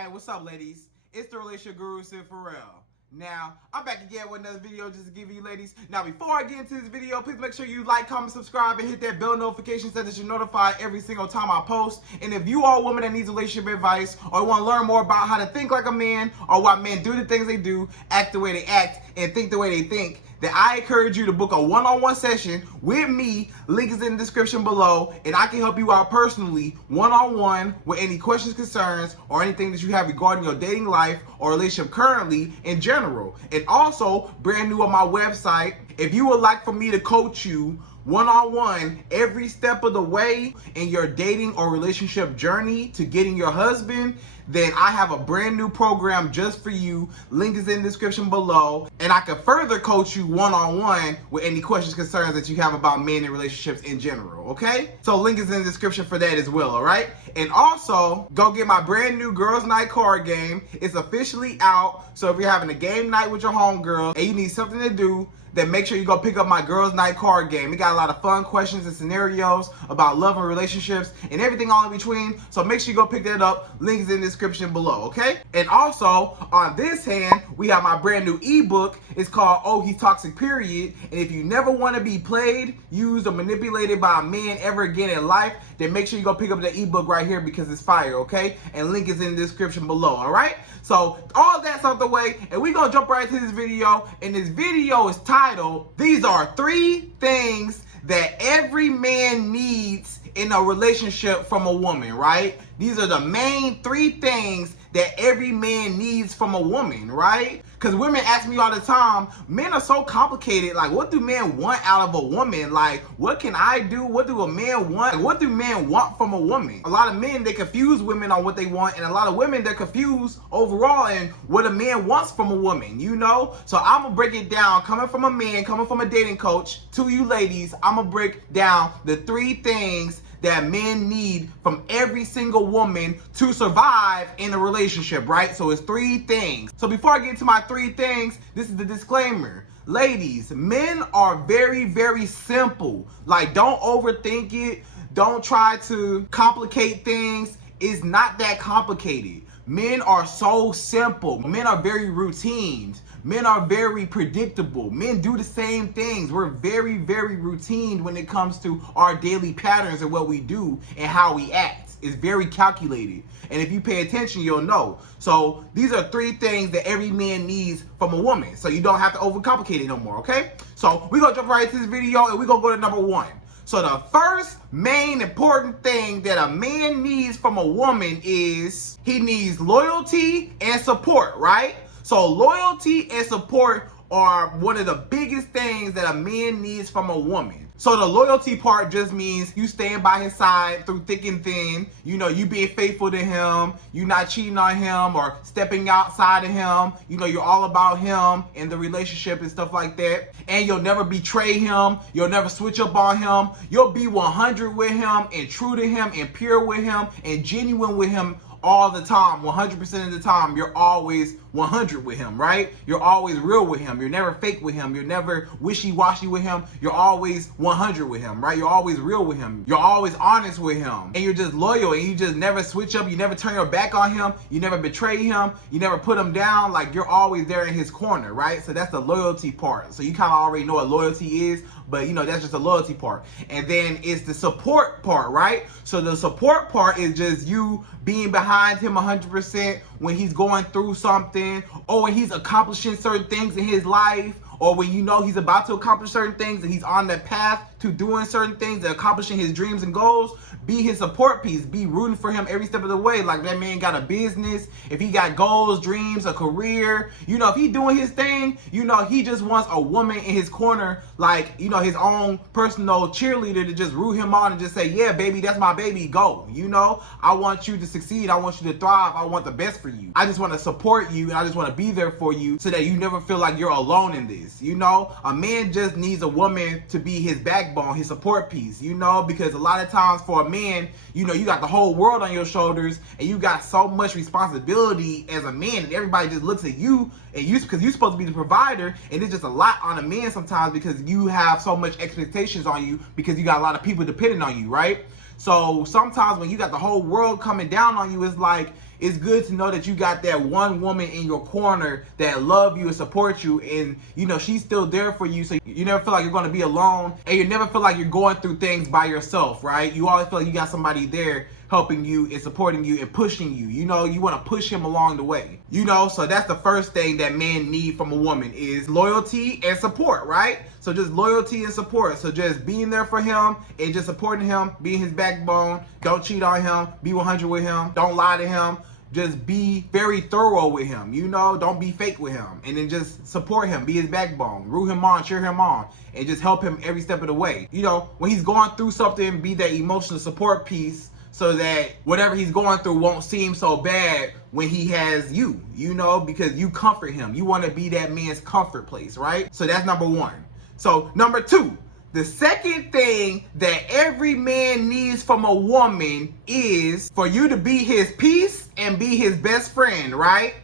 Hey, what's up, ladies? It's the relationship guru, Sydd Ferrell. Now, I'm back again with another video just to give you ladies. Now, before I get into this video, please make sure you like, comment, subscribe, and hit that bell notification so that you're notified every single time I post. And if you are a woman that needs relationship advice or want to learn more about how to think like a man or why men do the things they do, act the way they act, and think the way they think, then I encourage you to book a one-on-one session with me. Link is in the description below, and I can help you out personally, one-on-one, with any questions, concerns, or anything that you have regarding your dating life or relationship currently in general. And also, brand new on my website, if you would like for me to coach you one-on-one every step of the way in your dating or relationship journey to getting your husband, then I have a brand new program just for you. Link is in the description below, and I can further coach you one-on-one with any questions, concerns that you have about men and relationships in general, okay? So link is in the description for that as well, all right? And also, go get my brand new Girls Night card game. It's officially out, so if you're having a game night with your homegirl and you need something to do, then make sure you go pick up my Girls Night card game. We got a lot of fun questions and scenarios about love and relationships and everything all in between. So make sure you go pick that up. Link is in the description below, okay? And also, on this hand, we have my brand new ebook. It's called Oh, He's Toxic, Period. And if you never want to be played, used, or manipulated by a man ever again in life, then make sure you go pick up the ebook right here because it's fire, okay? And link is in the description below, all right? So all that's out the way, and we're gonna jump right into this video. And this video is titled, These Are 3 Things That Every Man Needs in a Relationship from a Woman, right? These are the main 3 things that every man needs from a woman, right? Because women ask me all the time, men are so complicated. Like, what do men want out of a woman? Like, what can I do? What do a man want? Like, what do men want from a woman? A lot of men, they confuse women on what they want, and a lot of women, they're confused overall in what a man wants from a woman, you know? So I'm gonna break it down, coming from a man, coming from a dating coach, to you ladies, I'm gonna break down the 3 things that men need from every single woman to survive in a relationship, right? So it's 3 things. So before I get into my 3 things, this is the disclaimer. Ladies, men are very, very simple. Like, don't overthink it. Don't try to complicate things. It's not that complicated. Men are so simple. Men are very routine. Men are very predictable. Men do the same things. We're very, very routine when it comes to our daily patterns and what we do and how we act. It's very calculated. And if you pay attention, you'll know. So these are 3 things that every man needs from a woman. So you don't have to overcomplicate it no more, okay? So we're going to jump right into this video and we're going to go to number 1. So the first main important thing that a man needs from a woman is he needs loyalty and support, right? So loyalty and support are one of the biggest things that a man needs from a woman. So the loyalty part just means you staying by his side through thick and thin. You know, you being faithful to him. You not cheating on him or stepping outside of him. You know, you're all about him and the relationship and stuff like that. And you'll never betray him. You'll never switch up on him. You'll be 100 with him and true to him and pure with him and genuine with him all the time. 100% of the time, you're always 100 with him, right? You're always real with him. You're never fake with him. You're never wishy-washy with him. You're always 100 with him, right? You're always real with him. You're always honest with him. And you're just loyal, and you just never switch up. You never turn your back on him. You never betray him. You never put him down. Like, you're always there in his corner, right? So that's the loyalty part. So you kind of already know what loyalty is, but you know, that's just the loyalty part. And then it's the support part, right? So the support part is just you being behind him 100% when he's going through something, or when he's accomplishing certain things in his life, or when you know he's about to accomplish certain things and he's on the path to doing certain things and accomplishing his dreams and goals. Be his support piece. Be rooting for him every step of the way. Like, that man got a business, if he got goals, dreams, a career, you know, if he doing his thing, you know, he just wants a woman in his corner, like, you know, his own personal cheerleader to just root him on and just say, yeah, baby, that's my baby, go. You know, I want you to succeed. I want you to thrive. I want the best for you. I just want to support you, and I just want to be there for you so that you never feel like you're alone in this. You know, a man just needs a woman to be his backbone, his support piece, you know, because a lot of times for a man, you know, you got the whole world on your shoulders and you got so much responsibility as a man, and everybody just looks at you and you, because you're supposed to be the provider, and it's just a lot on a man sometimes because you have so much expectations on you because you got a lot of people depending on you, right? So sometimes when you got the whole world coming down on you, it's like, it's good to know that you got that one woman in your corner that love you and support you, and you know she's still there for you, so you never feel like you're going to be alone, and you never feel like you're going through things by yourself, right? You always feel like you got somebody there helping you and supporting you and pushing you. You know, you want to push him along the way. You know, so that's the first thing that men need from a woman is loyalty and support, right? So just loyalty and support. So just being there for him and just supporting him, being his backbone. Don't cheat on him. Be 100 with him. Don't lie to him. Just be very thorough with him, you know, don't be fake with him, and then just support him, be his backbone, root him on, cheer him on, and just help him every step of the way. You know, when he's going through something, be that emotional support piece so that whatever he's going through won't seem so bad when he has you, you know, because you comfort him. You want to be that man's comfort place, right? So that's number one. So number two, the second thing that every man needs from a woman is for you to be his peace and be his best friend, right?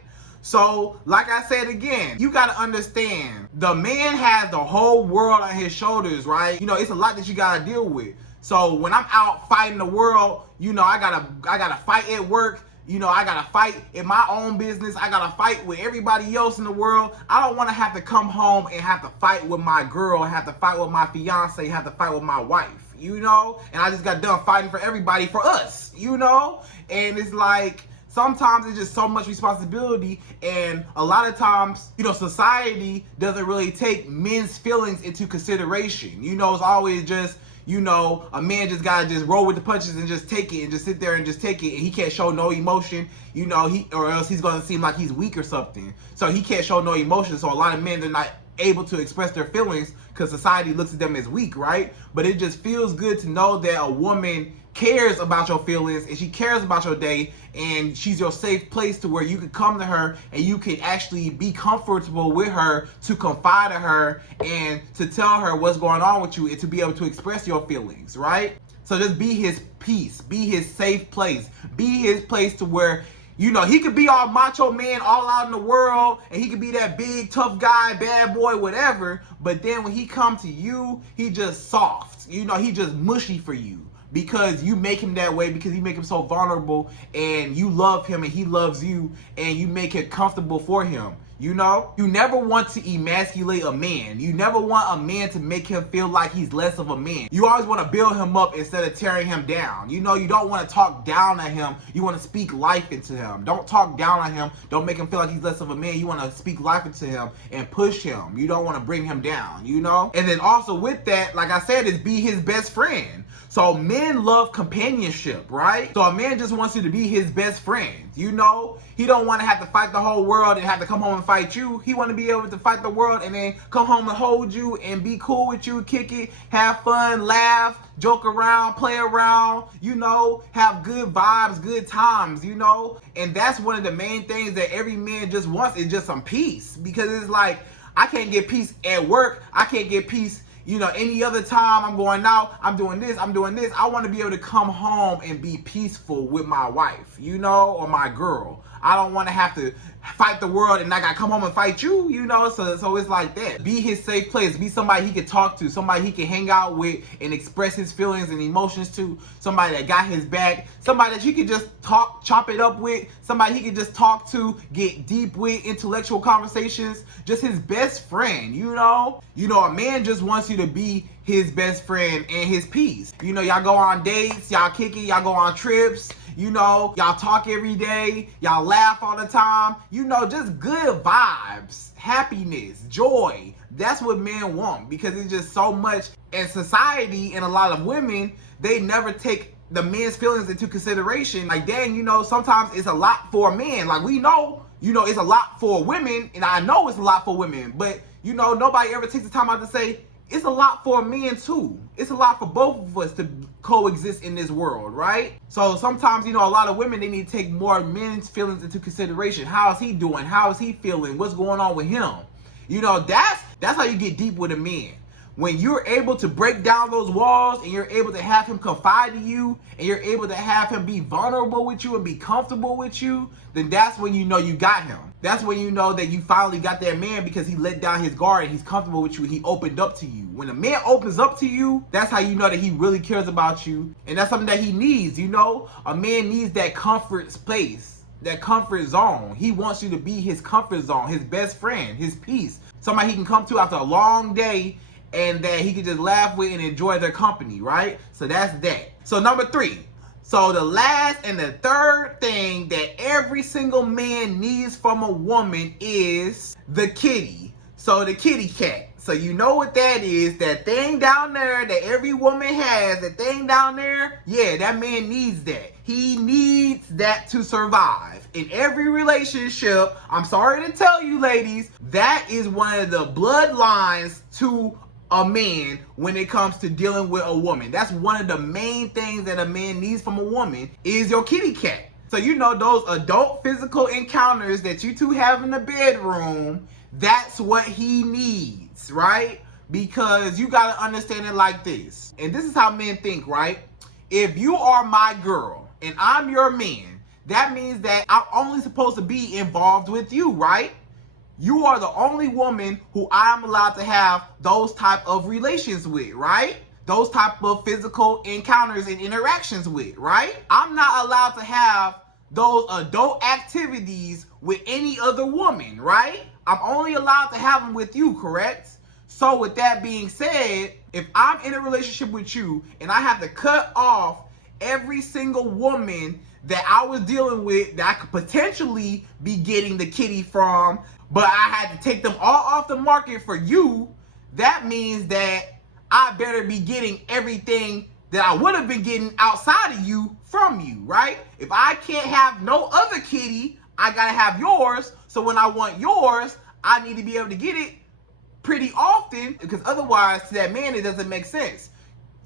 So, like I said again, you got to understand, the man has the whole world on his shoulders, right? You know, it's a lot that you got to deal with. So, when I'm out fighting the world, you know, I gotta fight at work. You know, I gotta fight in my own business. I gotta fight with everybody else in the world. I don't want to have to come home and have to fight with my girl, have to fight with my fiance, have to fight with my wife, you know? And I just got done fighting for everybody, for us, you know? And it's like, sometimes it's just so much responsibility, and a lot of times, you know, society doesn't really take men's feelings into consideration. You know, it's always just, you know, a man just gotta just roll with the punches and just take it and just sit there and just take it, and he can't show no emotion, you know, or else he's gonna seem like he's weak or something. So he can't show no emotion. So a lot of men, they're not able to express their feelings because society looks at them as weak, right? But it just feels good to know that a woman cares about your feelings and she cares about your day, and she's your safe place to where you can come to her and you can actually be comfortable with her, to confide in her and to tell her what's going on with you and to be able to express your feelings, right? So just be his peace, be his safe place, be his place to where, you know, he could be all macho man all out in the world, and he could be that big tough guy, bad boy, whatever, but then when he come to you, he just soft, you know, he just mushy for you. Because you make him that way, because you make him so vulnerable, and you love him and he loves you, and you make it comfortable for him. You know, you never want to emasculate a man. You never want a man to make him feel like he's less of a man. You always want to build him up instead of tearing him down. You know, you don't want to talk down at him. You want to speak life into him. Don't talk down on him. Don't make him feel like he's less of a man. You want to speak life into him and push him. You don't want to bring him down, you know? And then also with that, like I said, is be his best friend. So men love companionship, right? So a man just wants you to be his best friend, you know? He don't want to have to fight the whole world and have to come home and fight you. He want to be able to fight the world and then come home and hold you and be cool with you, kick it, have fun, laugh, joke around, play around, you know, have good vibes, good times, you know? And that's one of the main things that every man just wants, is just some peace. Because it's like, I can't get peace at work. I can't get peace, you know, any other time I'm going out, I'm doing this. I want to be able to come home and be peaceful with my wife, you know, or my girl. I don't want to have to fight the world and I got to come home and fight you, you know. So it's like that. Be his safe place. Be somebody he can talk to, somebody he can hang out with and express his feelings and emotions to, somebody that got his back, somebody that he could just chop it up with, somebody he could just talk to, get deep with, intellectual conversations, just his best friend, you know. You know, a man just wants you to be his best friend and his peace. You know, y'all go on dates, y'all kick it, y'all go on trips, you know, y'all talk every day, y'all laugh all the time, you know, just good vibes, happiness, joy. That's what men want, because it's just so much. And society and a lot of women, they never take the men's feelings into consideration. Like, dang, you know, sometimes it's a lot for men. Like, we know, you know, it's a lot for women, and I know it's a lot for women, but, you know, nobody ever takes the time out to say, it's a lot for men too. It's a lot for both of us to coexist in this world, right? So sometimes, you know, a lot of women, they need to take more men's feelings into consideration. How is he doing? How is he feeling? What's going on with him? You know, that's how you get deep with a man. When you're able to break down those walls and you're able to have him confide in you and you're able to have him be vulnerable with you and be comfortable with you, then that's when you know you got him. That's when you know that you finally got that man, because he let down his guard and he's comfortable with you. He opened up to you. When a man opens up to you, that's how you know that he really cares about you. And that's something that he needs, you know? A man needs that comfort space, that comfort zone. He wants you to be his comfort zone, his best friend, his peace. Somebody he can come to after a long day and that he can just laugh with and enjoy their company, right? So that's that. So number 3. So the last and the third thing that every single man needs from a woman is the kitty. So the kitty cat. So you know what that is, that thing down there that every woman has, that thing down there, yeah, that man needs that. He needs that to survive. In every relationship, I'm sorry to tell you ladies, that is one of the bloodlines to a man when it comes to dealing with a woman. That's one of the main things that a man needs from a woman is your kitty cat. So you know those adult physical encounters that you two have in the bedroom, that's what he needs, right? Because you gotta understand it like this. And this is how men think, right? If you are my girl and I'm your man, that means that I'm only supposed to be involved with you, right? You are the only woman who I'm allowed to have those type of relations with, right? Those type of physical encounters and interactions with, right? I'm not allowed to have those adult activities with any other woman, right? I'm only allowed to have them with you, correct? So with that being said, if I'm in a relationship with you and I have to cut off every single woman that I was dealing with that I could potentially be getting the kitty from, but I had to take them all off the market for you, that means that I better be getting everything that I would have been getting outside of you from you, right? If I can't have no other kitty, I gotta have yours. So when I want yours, I need to be able to get it pretty often, because otherwise to that man it doesn't make sense.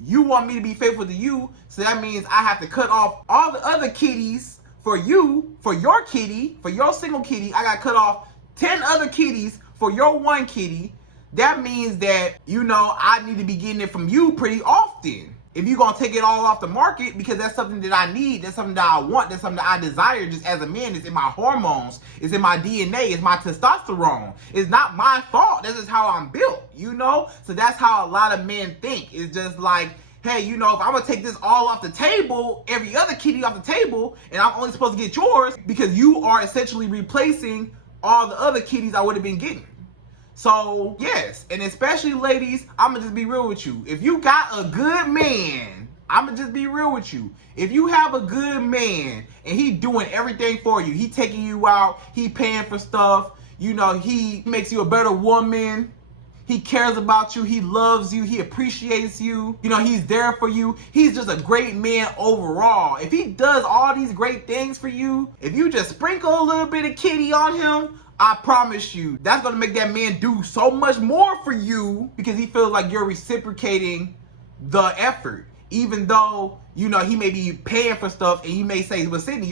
You want me to be faithful to you, so that means I have to cut off all the other kitties for you, for your kitty, for your single kitty. I gotta cut off 10 other kitties for your one kitty. That means that, you know, I need to be getting it from you pretty often. If you're gonna take it all off the market, because that's something that I need, that's something that I want, that's something that I desire just as a man. It's in my hormones, it's in my DNA, it's my testosterone. It's not my fault. This is how I'm built, you know? So that's how a lot of men think. It's just like, hey, you know, if I'm gonna take this all off the table, every other kitty off the table, and I'm only supposed to get yours, because you are essentially replacing all the other kitties I would have been getting. So yes, and especially ladies, I'ma just be real with you. If you got a good man, I'ma just be real with you. If you have a good man and he doing everything for you, he taking you out, he paying for stuff, you know, he makes you a better woman, he cares about you, he loves you, he appreciates you, you know, he's there for you, he's just a great man overall. If he does all these great things for you, if you just sprinkle a little bit of kitty on him, I promise you, that's gonna make that man do so much more for you, because he feels like you're reciprocating the effort. Even though, you know, he may be paying for stuff and you may say, well, Sydney,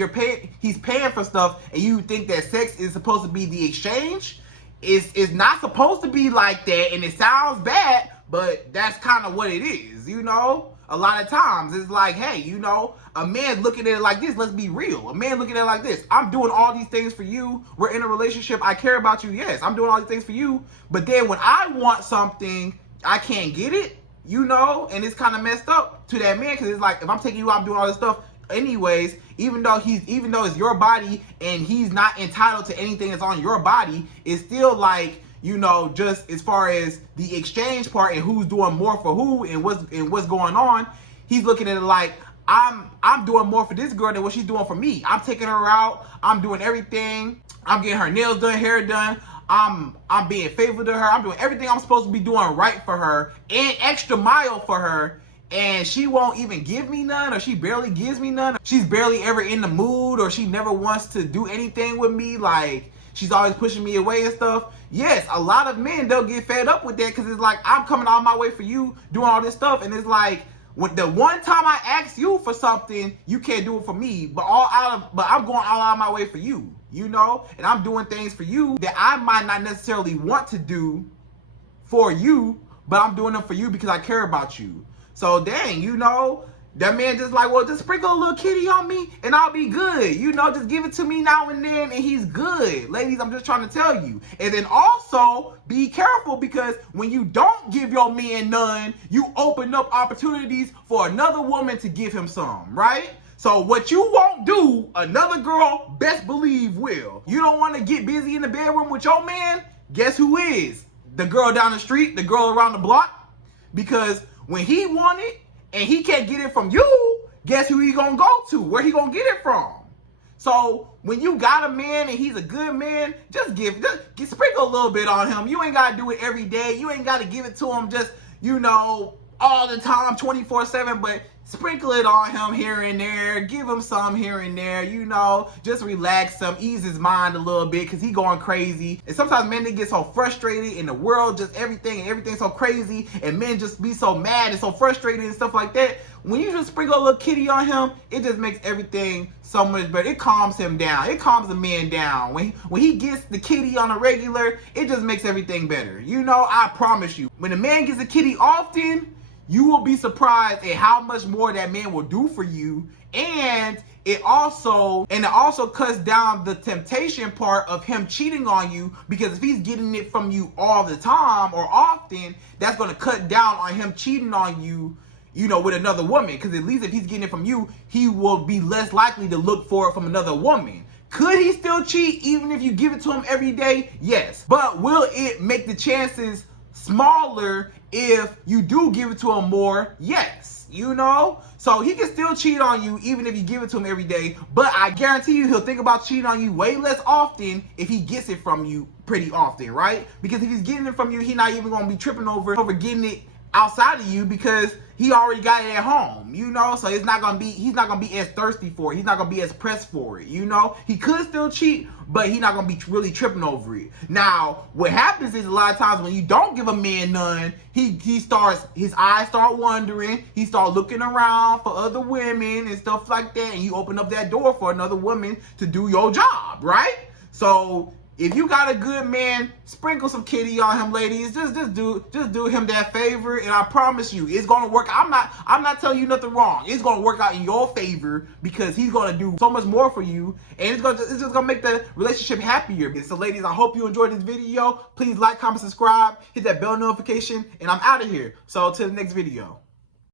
he's paying for stuff and you think that sex is supposed to be the exchange. It's not supposed to be like that, and it sounds bad, but that's kind of what it is, you know? A lot of times it's like, hey, you know, a man looking at it like this, let's be real. A man looking at it like this, I'm doing all these things for you. We're in a relationship. I care about you. Yes, I'm doing all these things for you. But then when I want something, I can't get it, you know? And it's kind of messed up to that man, because it's like, if I'm taking you out, I'm doing all this stuff anyways, even though it's your body and he's not entitled to anything that's on your body, it's still like, you know, just as far as the exchange part and who's doing more for who and what's going on, he's looking at it like, I'm doing more for this girl than what she's doing for me. I'm taking her out, I'm doing everything, I'm getting her nails done, hair done, I'm being faithful to her, I'm doing everything I'm supposed to be doing right for her and extra mile for her, and she won't even give me none, or she barely gives me none. She's barely ever in the mood, or she never wants to do anything with me. Like, she's always pushing me away and stuff. Yes, a lot of men, they'll get fed up with that, because it's like, I'm coming all my way for you, doing all this stuff, and it's like, when the one time I ask you for something, you can't do it for me, but I'm going all out of my way for you, you know? And I'm doing things for you that I might not necessarily want to do for you, but I'm doing them for you because I care about you. So dang, you know, that man just like, well, just sprinkle a little kitty on me and I'll be good. You know, just give it to me now and then and he's good. Ladies, I'm just trying to tell you. And then also be careful, because when you don't give your man none, you open up opportunities for another woman to give him some, right? So what you won't do, another girl best believe will. You don't want to get busy in the bedroom with your man? Guess who is? The girl down the street, the girl around the block. Because when he want it and he can't get it from you, guess who he gonna go to? Where he gonna get it from? So when you got a man and he's a good man, just sprinkle a little bit on him. You ain't gotta do it every day. You ain't gotta give it to him just, you know, all the time, 24/7, but sprinkle it on him here and there. Give him some here and there, you know. Just relax him, ease his mind a little bit, because he going crazy. And sometimes men, they get so frustrated in the world, just everything's so crazy, and men just be so mad and so frustrated and stuff like that. When you just sprinkle a little kitty on him, it just makes everything so much better. It calms him down. It calms the man down. When he gets the kitty on a regular, it just makes everything better. You know, I promise you. When a man gets a kitty often, you will be surprised at how much more that man will do for you. And it also cuts down the temptation part of him cheating on you, because if he's getting it from you all the time or often, that's going to cut down on him cheating on you, you know, with another woman. Because at least if he's getting it from you, he will be less likely to look for it from another woman. Could he still cheat even if you give it to him every day? Yes. But will it make the chances smaller if you do give it to him more? Yes. You know? So he can still cheat on you even if you give it to him every day, but I guarantee you he'll think about cheating on you way less often if he gets it from you pretty often, right? Because if he's getting it from you, he's not even going to be tripping over getting it outside of you, because he already got it at home, you know. So he's not gonna be as thirsty for it. He's not gonna be as pressed for it, you know. He could still cheat, but he's not gonna be really tripping over it. Now, what happens is a lot of times when you don't give a man none, his eyes start wandering. He start looking around for other women and stuff like that, and you open up that door for another woman to do your job, right? So if you got a good man, sprinkle some kitty on him, ladies. Just do him that favor, and I promise you, it's gonna work. I'm not telling you nothing wrong. It's gonna work out in your favor, because he's gonna do so much more for you, and it's just gonna make the relationship happier. So, ladies, I hope you enjoyed this video. Please like, comment, subscribe, hit that bell notification, and I'm out of here. So, till the next video.